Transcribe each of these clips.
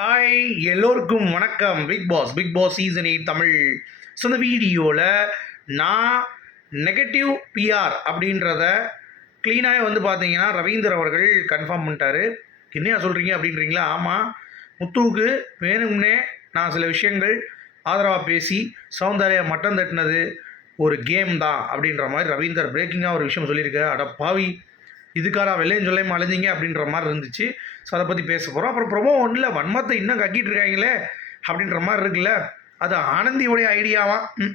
Hi, எல்லோருக்கும் வணக்கம். Big boss season 8 Tamil. So இந்த வீடியோவில் நான் நெகட்டிவ் பிஆர் அப்படின்றத க்ளீனாக பார்த்தீங்கன்னா ரவீந்தர் அவர்கள் கன்ஃபார்ம் பண்ணிட்டாரு. என்னையா சொல்கிறீங்க அப்படின்றீங்களா? ஆமாம், முத்துவுக்கு வேணும்னே நான் சில விஷயங்கள் ஆதரவாக பேசி சௌந்தர்யா மட்டம் தட்டினது ஒரு கேம் தான் அப்படின்ற மாதிரி ரவீந்தர் பிரேக்கிங்காக ஒரு விஷயம் சொல்லியிருக்காரு. அட பாவி, இதுக்காரா வெள்ளையும் சொல்லையும் அழுதிங்க அப்படின்ற மாதிரி இருந்துச்சு. ஸோ அதை பற்றி பேச போகிறோம். அப்புறம் ப்ரொமோ ஒன்றில் வன்மத்தை இன்னும் கக்கிட்டு இருக்காங்களே அப்படின்ற மாதிரி இருக்குல்ல, அது ஆனந்தியோடைய ஐடியாவாக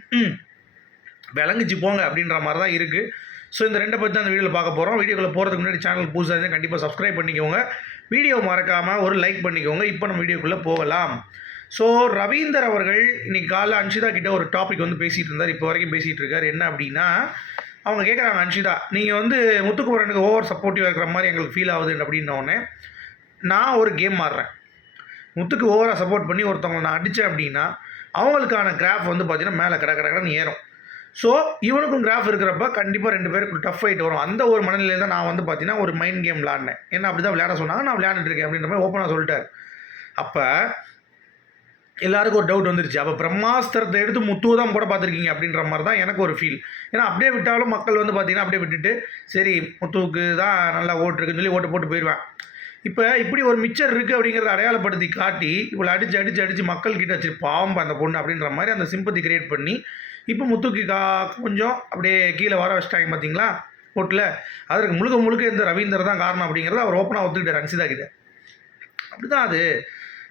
விளங்குச்சு போங்க அப்படின்ற மாதிரி தான் இருக்குது. ஸோ இந்த ரெண்டை பற்றி தான் அந்த வீடியோவில் பார்க்க போகிறோம். வீடியோக்குள்ளே போகிறதுக்கு முன்னாடி சேனல் புதுசாக இருந்தால் கண்டிப்பாக சப்ஸ்கிரைப் பண்ணிக்கோங்க, வீடியோ மறக்காமல் ஒரு லைக் பண்ணிக்கோங்க. இப்போ நம்ம வீடியோக்குள்ளே போகலாம். ஸோ ரவீந்தர் அவர்கள் இன்றைக்கி காலைல அன்ஷிதா கிட்டே ஒரு டாபிக் பேசிகிட்டு இருந்தார். இப்போ வரைக்கும் பேசிகிட்டு இருக்கார். என்ன அப்படின்னா, அவங்க கேட்குறாங்க, அன்ஷிதா நீங்கள் முத்துக்குமரனுக்கு ஓவர் சப்போர்ட்டிவாக இருக்கிற மாதிரி எங்களுக்கு ஃபீல் ஆகுது அப்படின்னோடனே, நான் ஒரு கேம் மாறுறேன். முத்துக்கு ஓவராக சப்போர்ட் பண்ணி ஒருத்தவங்களை நான் அடித்தேன் அப்படின்னா அவங்களுக்கான கிராஃப் பார்த்திங்கன்னா மேலே கடன்னு ஏறும். ஸோ இவனுக்கும் கிராஃப் இருக்கிறப்ப கண்டிப்பாக ரெண்டு பேருக்கு டஃப் ஃபைட் வரும். அந்த ஒரு மனநிலையில் தான் நான் பார்த்தீங்கன்னா ஒரு மைண்ட் கேம் விளாட்னேன். என்ன அப்படி தான் விளையாட சொன்னாங்க, நான் விளையாண்டுருக்கேன் அப்படின்ற மாதிரி ஓப்பனாக சொல்லிட்டார். அப்போ எல்லாருக்கும் ஒரு டவுட் வந்துருச்சு, அப்போ பிரம்மாஸ்திரத்தை எடுத்து முத்துவை தான் போட பார்த்துருக்கீங்க அப்படின்ற மாதிரி தான் எனக்கு ஒரு ஃபீல். ஏன்னா அப்படியே விட்டாலும் மக்கள் பார்த்திங்கன்னா அப்படியே விட்டுட்டு சரி முத்துவுக்கு தான் நல்லா ஓட்டு இருக்குன்னு சொல்லி ஓட்டு போட்டு போயிடுவேன். இப்போ இப்படி ஒரு மிச்சர் இருக்குது அப்படிங்கிறத அடையாளப்படுத்தி காட்டி இவ்வளோ அடித்து மக்கள்கிட்ட வச்சு பாவம் அந்த பொண்ணு அப்படின்ற மாதிரி அந்த சிம்பத்தி கிரியேட் பண்ணி இப்போ முத்துக்கு கொஞ்சம் அப்படியே கீழே வர வச்சிட்டாங்க பார்த்தீங்களா ஓட்டில். அதற்கு முழுக்க இந்த ரவீந்தர் தான் காரணம் அப்படிங்கிறத அவர் ஓப்பனாக ஒத்துக்கிட்டார் அன்சிதா கிட்ட. அப்படி தான் அது,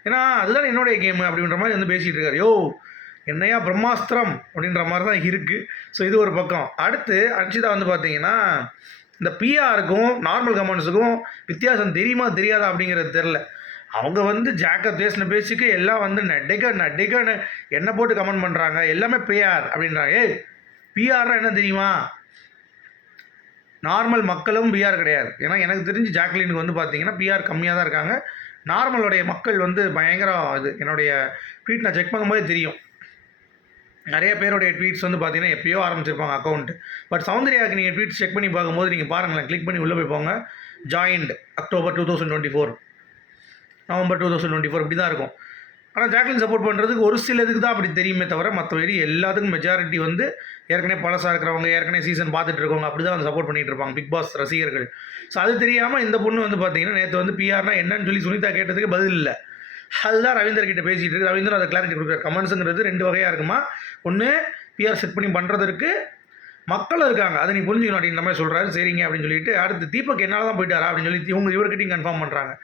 ஏன்னா அதுதான் என்னுடைய கேமு அப்படின்ற மாதிரி பேசிகிட்டு இருக்காரு. யோ என்னையா பிரம்மாஸ்திரம் அப்படின்ற மாதிரி தான் இருக்குது. ஸோ இது ஒரு பக்கம். அடுத்து அன்சிதா பார்த்தீங்கன்னா இந்த பிஆருக்கும் நார்மல் கமெண்ட்ஸுக்கும் வித்தியாசம் தெரியுமா தெரியாதா அப்படிங்கிறது தெரில. அவங்க ஜாக்கப் பேசின பேச்சுக்கு எல்லாம் நடிகன்னு என்ன போட்டு கமெண்ட் பண்ணுறாங்க. எல்லாமே பிஆர் அப்படின்றாங்க. ஏய், பிஆர்னா என்ன தெரியுமா? நார்மல் மக்களும் பிஆர் கிடையாது. ஏன்னா எனக்கு தெரிஞ்சு ஜாக்லினுக்கு பார்த்தீங்கன்னா பிஆர் கம்மியாக தான் இருக்காங்க. நார்மலுடைய மக்கள் பயங்கரம். இது என்னுடைய ட்வீட் நான் செக் பண்ணும்போதே தெரியும். நிறைய பேருடைய ட்வீட்ஸ் பார்த்தீங்கன்னா எப்பயோ ஆரம்பிச்சிருப்பாங்க அக்கௌண்ட். பட் சௌந்தர்யாவுக்கு நீங்கள் ட்வீட்ஸ் செக் பண்ணி பார்க்கும்போது நீங்கள் பாருங்களேன், கிளிக் பண்ணி உள்ளே போய் போங்க. ஜாயின்ட் October 2024, November 2024 இப்படி தான் இருக்கும். ஆனால் ஜாக்லின் சப்போர்ட் பண்ணுறதுக்கு ஒரு சிலதுக்கு தான் அப்படி தெரியுமே தவிர மற்றபடி எல்லாத்துக்கும் மெஜாரிட்டி ஏற்கனவே பழசாக இருக்கிறவங்க, ஏற்கனவே சீசன் பார்த்துட்டு இருக்கவங்க அப்படி தான் சப்போர்ட் பண்ணிகிட்டு இருப்பாங்க பிக் பாஸ் ரசிகர்கள். ஸோ அது தெரியாமல் இந்த பொண்ணு பார்த்தீங்கன்னா நேற்று பிஆர்னா என்னன்னு சொல்லி சுனிதா கேட்டதுக்கு பதில் இல்லை. அதுதான் ரவீந்தர் கிட்ட பேசிகிட்டு இருக்கு. ரவீந்தர் அதை கிளாரிட்டி கொடுக்குறாரு. கமெண்ட்ஸுங்கிறது ரெண்டு வகையாக இருக்குமா. ஒன்று பிஆர் செட் பண்ணி பண்ணுறதுக்கு மக்கள் இருக்காங்க, அதை நீ புரிஞ்சுக்கணும் அப்படின்ற மாதிரி சொல்கிறாரு. சரிங்க அப்படின்னு சொல்லிட்டு அடுத்து தீபக் என்னால் தான் போயிட்டாரா அப்படின்னு சொல்லி இவர்கிட்டையும் கன்ஃபார்ம் பண்ணுறாங்க.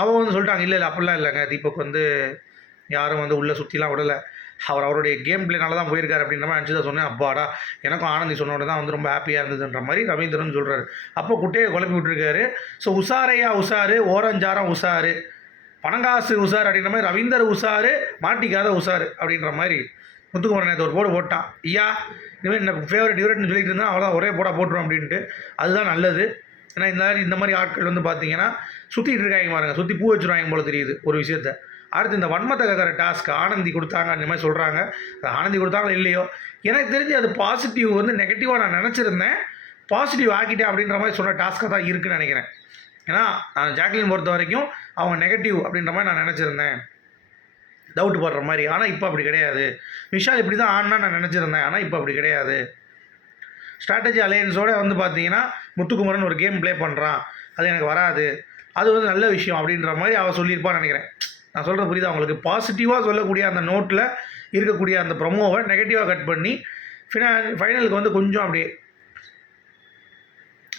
அவன் சொல்லிட்டாங்க, இல்லை அப்படிலாம் இல்லைங்க, தீபக் யாரும் உள்ளே சுற்றிலாம் விடலை, அவருடைய கேம் பிளேனால தான் போயிருக்காரு அப்படின்ற மாதிரி அனுப்பிச்சு தான் சொன்னேன். அப்பாடா, எனக்கும் ஆனந்தி சொன்னோட தான் ரொம்ப ஹாப்பியாக இருந்ததுன்ற மாதிரி ரவீந்திரன் சொல்கிறாரு. அப்போ குட்டையை குழப்பி விட்டுருக்காரு. ஸோ உஷாரையா உஷாரு, ஓரஞ்சாரம் உஷாரு, பணங்காசு உஷார் அப்படின்ற மாதிரி ரவீந்தர் உஷாரு, மாட்டிக்காத உஷாரு அப்படின்ற மாதிரி முத்துக்குமரன் நேற்று ஒரு போர்டு போட்டான். ஐயா இனிமேல் என்ன ஃபேவரட் யூரட்னு சொல்லிட்டு இருந்தால் அவ்வளோதான், ஒரே போடா போட்டுரும் அப்படின்ட்டு. அதுதான் நல்லது. ஏன்னா இந்த மாதிரி ஆட்கள் பார்த்தீங்கன்னா சுற்றிட்டு இருக்காங்க பாருங்க, சுற்றி பூ வச்சுருவாங்க போல தெரியுது ஒரு விஷயத்த. அடுத்து இந்த வன்மத்தை கேட்குற டாஸ்க் ஆனந்தி கொடுத்தாங்க அந்த மாதிரி சொல்கிறாங்க. அது ஆனந்தி கொடுத்தாங்களோ இல்லையோ, எனக்கு தெரிஞ்சு அது பாசிட்டிவ் நெகட்டிவாக நான் நினச்சிருந்தேன், பாசிட்டிவ் ஆக்கிட்டேன் அப்படின்ற மாதிரி சொன்ன டாஸ்க்காக தான் இருக்குதுன்னு நினைக்கிறேன். ஏன்னா ஜாக்லின் பொறுத்த வரைக்கும் அவங்க நெகட்டிவ் அப்படின்ற மாதிரி நான் நினச்சிருந்தேன், டவுட் போடுற மாதிரி. ஆனால் இப்போ அப்படி கிடையாது. விஷால் இப்படி தான் ஆனா நான் நினச்சிருந்தேன், ஆனால் இப்போ அப்படி கிடையாது. ஸ்ட்ராட்டஜி அலையன்ஸோடு பார்த்தீங்கன்னா முத்துக்குமரன் ஒரு கேம் ப்ளே பண்ணுறான், அது எனக்கு வராது, அது நல்ல விஷயம் அப்படின்ற மாதிரி அவள் சொல்லியிருப்பான்னு நினைக்கிறேன். நான் சொல்கிற புரியுது அவங்களுக்கு. பாசிட்டிவாக சொல்லக்கூடிய அந்த நோட்டில் இருக்கக்கூடிய அந்த ப்ரொமோவை நெகட்டிவாக கட் பண்ணி ஃபைனலுக்கு கொஞ்சம் அப்படியே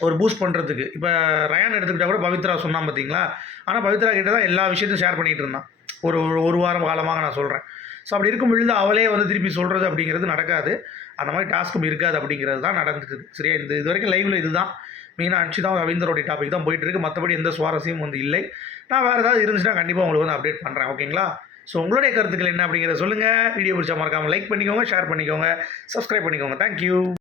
ஒரு பூஸ்ட் பண்ணுறதுக்கு. இப்போ ரயான் எடுத்துக்கிட்டால் கூட பவித்ரா சொன்னான் பார்த்தீங்களா. ஆனால் பவித்ரா கிட்ட தான் எல்லா விஷயத்தையும் ஷேர் பண்ணிகிட்டு இருந்தான் ஒரு வாரம் காலமாக நான் சொல்கிறேன். ஸோ அப்படி இருக்கும் பொழுது அவளே திருப்பி சொல்கிறது அப்படிங்கிறது நடக்காது. அந்த மாதிரி டாஸ்க்கும் இருக்காது அப்படிங்கிறது தான் நடந்துட்டு. சரியா, இது வரைக்கும் லைவில் இதுதான் மெயினாக அன்ஷிதா ரவீந்தரோடைய டாபிக் தான் போயிட்டுருக்கு. மற்றபடி எந்த சுவாரஸ்யமும் இல்லை. நான் வேறு ஏதாவது இருந்துச்சுன்னா கண்டிப்பாக உங்களுக்கு அப்டேட் பண்ணுறேன். ஓகேங்களா? ஸோ உங்களுடைய கருத்துக்கள் என்ன அப்படிங்கிறத சொல்லுங்கள். வீடியோ பிடிச்சா மறக்காமல் லைக் பண்ணிக்கோங்க, ஷேர் பண்ணிக்கோங்க, சப்ஸ்கிரைப் பண்ணிக்கோங்க. தேங்க்யூ.